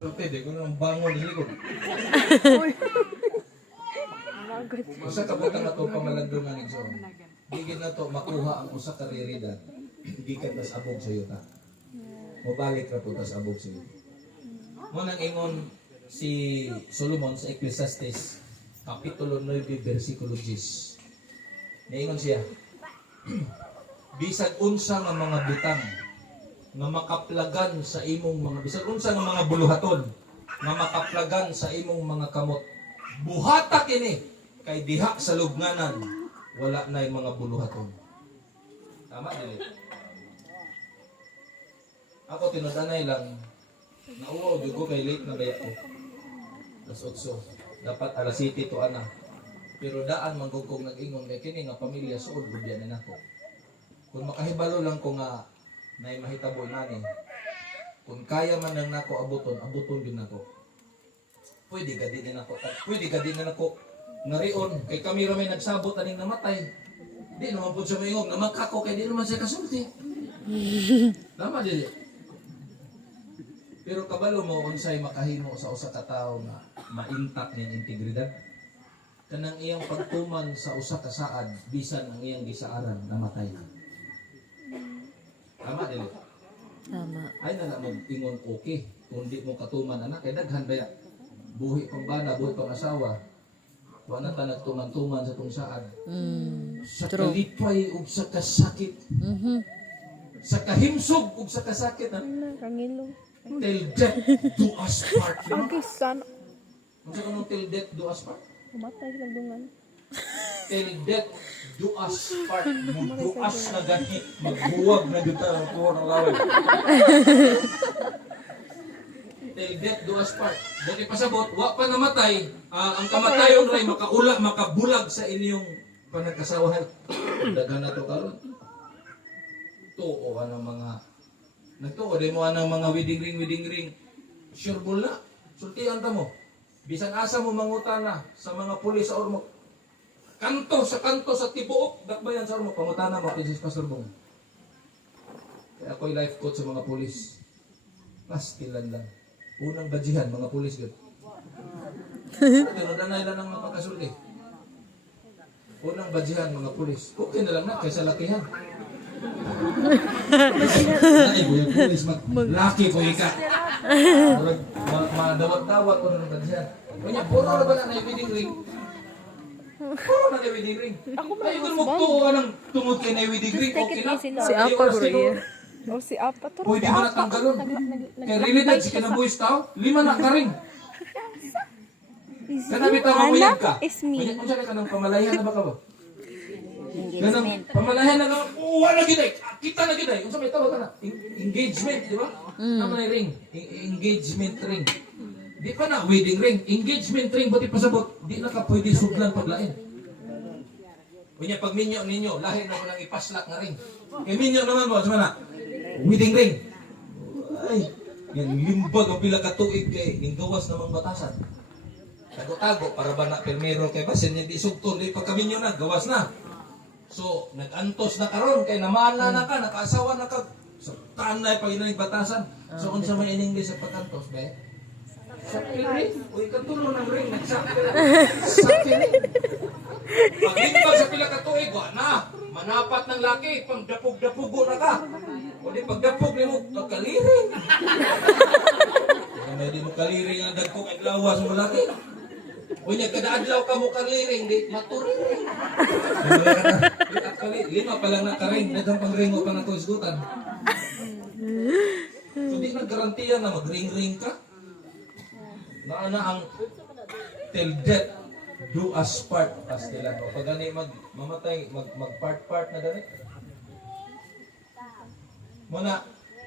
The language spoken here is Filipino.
Pwede ko nang bangon sa likod. Usa ka butang na to pamalandungan ng Igsoon. Digid na to makuha ang usa ka realidad. Gikan tas abog sa yuta. Mobalik ra po tas abog sa yuta. Mo nang ingon si Solomon sa Ecclesiastes kapitulo 9 bersikulo 10. Niingon siya, bisag unsa nga mga butang nga makaplagan sa imong mga bisag unsa nga mga buluhaton nga makaplagan sa imong mga kamot, buhata kini kay diha sa lubnganan wala nay mga buluhaton. Tama dili? Ako tinudanay lang nauwaw jud ko kay late na baya ko. Alas 8 dapat alas 7 to ana. Pero daan manggugkog nag-ingon kay kini nga pamilya suod gud yan nako. Kung makahibalo lang ko nga nay mahitabo nani. Kung kaya man lang nako abuton din nako. Pwede gadi din nako. Pwede gadi din nako. Narion kay kami ra may nagsabot aning namatay. Di naman pud siya maingog na makako kay di naman siya kasulti. Tama dili. Pero kabalo mo unsay makahimo sa usa ka tawo nga ma-intact niyang integridad. Kanang iyang pagtuman sa usa ka saad bisan ang iyang gisaaran namatay na. Tama dili. Tama. Ay na mo ingon okay kung di mo katuman anak kay daghan baya. Buhi pang bana, buhi pang asawa. Wa na ta nagtuman-tuman sa tong saad. Sa True. kalipay ug sa kasakit. Sa kahimsog ug sa kasakit. Kangilong. Till death do us part. Okay, sana. Ano sa kanong till death do us part? Umatay silang dungan. Till death do us part. Magduas na ganit. Magbuwag na dito ang tuwa ng laway. Till death do us part. Dati pasabot, wa pa namatay. Ang kamatayon ray makabulag sa inyong panagkasawahan. Dagan na to karon. Tuo ka ng mga nagtuo din mo ng mga wedding ring. Sure ball na. Sultihan ta mo. Bisan asa mo mangutan na sa mga pulis sa ormo. Kanto sa tibuok. Dakbayan sa ormo. Pangutana mo kay Pastor Bong. Kaya ako'y life coach sa mga pulis. Pastilan lang. Unang bajihan, mga pulis yun. Tinudanay lang ng mga kasulti. Unang bajihan, mga pulis. Okay na lang na, kaysa lakihan. Ay, yung pulis, laki po ika. Madawat-dawat ko na ng bajihan. Kanya, puro na ba na yung wedding ring? Puro na yung wedding ring. Ay, ito magtuo ka ng tungod kay na yung wedding ring. Okay na. Si Apa bro. O si Apa to. Pwede ba natanggalon? Kaya realidad, si kinabuhis tao, 5 na ka rin. Kanabit ang mamuyag ka. Is me. Kung saan ka ng pamalayan na ba ka ba? Ganang pamalayan na ka, wala giday, kita na giday. Kung saan may tawag ka na? Engagement, di ba? Tama na yung ring. Engagement ring. Di pa na, wedding ring. Engagement ring, ba't ipasabot? Di na ka pwede sudlan paglain. Kunya, pag minyo ninyo, lahi na mo lang ipaslak na ring. Kaya minyo naman mo, sama na, wedding ring. Ay, yan limbag ang pila katuig kay yung gawas namang batasan. Tago-tago para ba na permero kay basin hindi sugtol di pagkaminyo na gawas na. So nag-antos na karon kay namana na ka nakaasawa na ka sa tanay pag inanig batasan. So unsa may ining sa pagkantos be? Sakit ring. Uy katulo ng ring nagsakit. Sakit. Paglimpag sa pila katuig wa na. Manapat ng laki pang dapog-dapugo na ka. O di pagdapog mo kaliring. Kaya may di mo kaliring ang dagko kay lawas mo laki. Unya kada adlaw ka mo kaliring di maturing. Actually 5 pa lang na karing daghang pangringo pa na ko isgutan. So di na garantiya na magring-ring ka. Na ang till death do us part pastilan. O pag gani mamatay mag part na gani. Muna